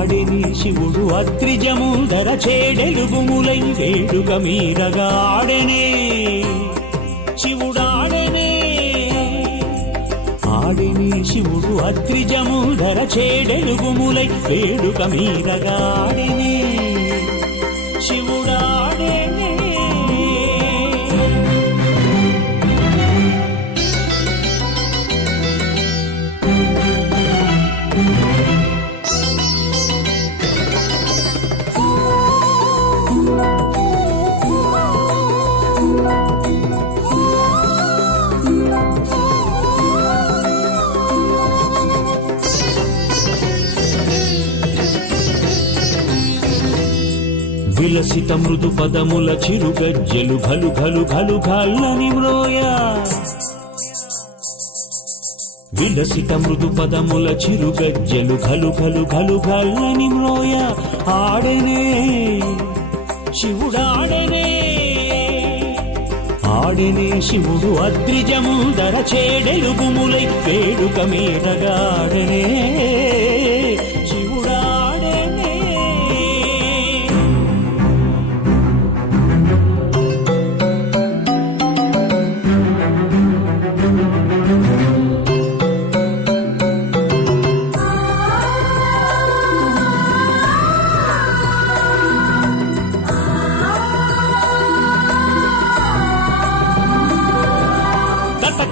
ఆడిని శివుడు అత్రిజముందర చేడెలుగుములై వేడుక మీరగా ఆడెనే. శివుడాడెనే. ఆడిని శివుడు అత్రిజముందర చేడెలుగుములై వేడుక మీరగా ఆడెనే. విలసిత మృదు పదముల చిరుగజ్జలు ఘలు ఘలు ఘలు ఘల్లని మ్రోయ. విలసిత మృదు పదముల చిరుగజ్జలు ఘలు ఘలు ఘలు ఘల్లని మ్రోయ. ఆడనే శివుడాడనే ఆడనే. శివుడు అద్రిజముందర చేడెలుగుములై వేడుక మీరగాడనే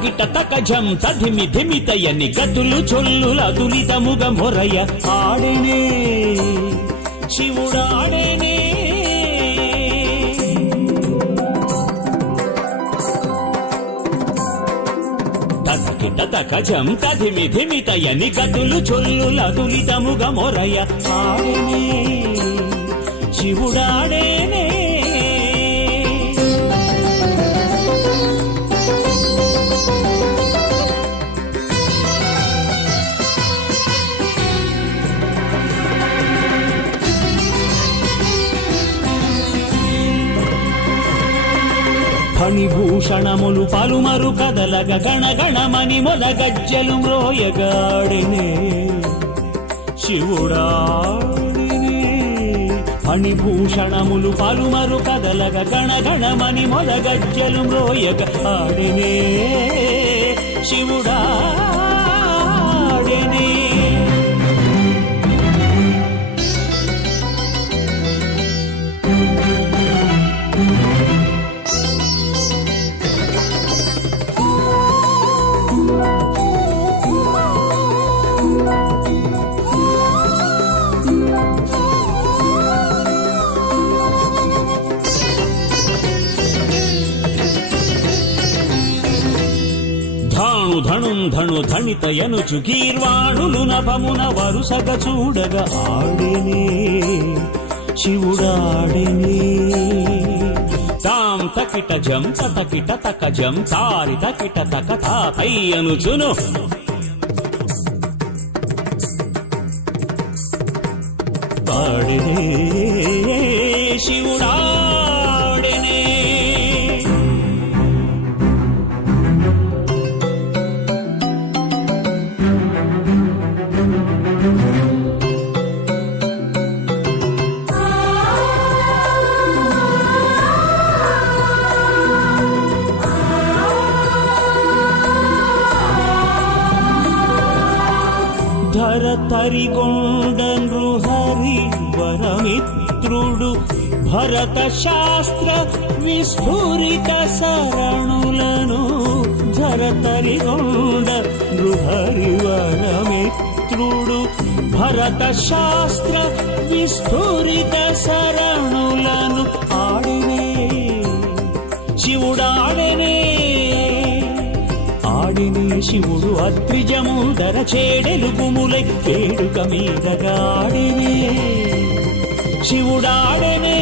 తటకిట తకజం తధిమి ధిమితయని గతులు చొల్లుల దురితముగ మొరయ ఆడేనే శివుడాడేనే తటకిట తకజం తధిమి ధిమితయని గతులు చొల్లుల దురితముగ మొరయ ఆడెనే శివుడాడేనే ఫణిభూషణములు పలుమరు కదలగ గణగణమని మొల గజ్జలు మ్రోయగాడినే. శివుడాడినే ఫణిభూషణములు పలుమరు కదలగ గణగణమని మొల గజ్జలు శివుడా ధాణు ధణుం ధణు ధణిత ఎనుచు గీర్వాణులు నభమున వరుసగ చూడగ ఆడినే శివుడాడినే. తాం తకిట జం తకిట తక జం తారి తకిట తక తాతై ధర తరిగొండను హరి వరమిత్రుడు. భరత శాస్త్ర విస్ఫురిత శరణులను ధర తరిగొండ నృహరి వరమిత్రుడు. భరత శాస్త్ర విస్ఫురిత శరణు శివుడు అత్రిజముందర చేడెలుగుములై వేడుక మీదగా ఆడినే శివుడాడనే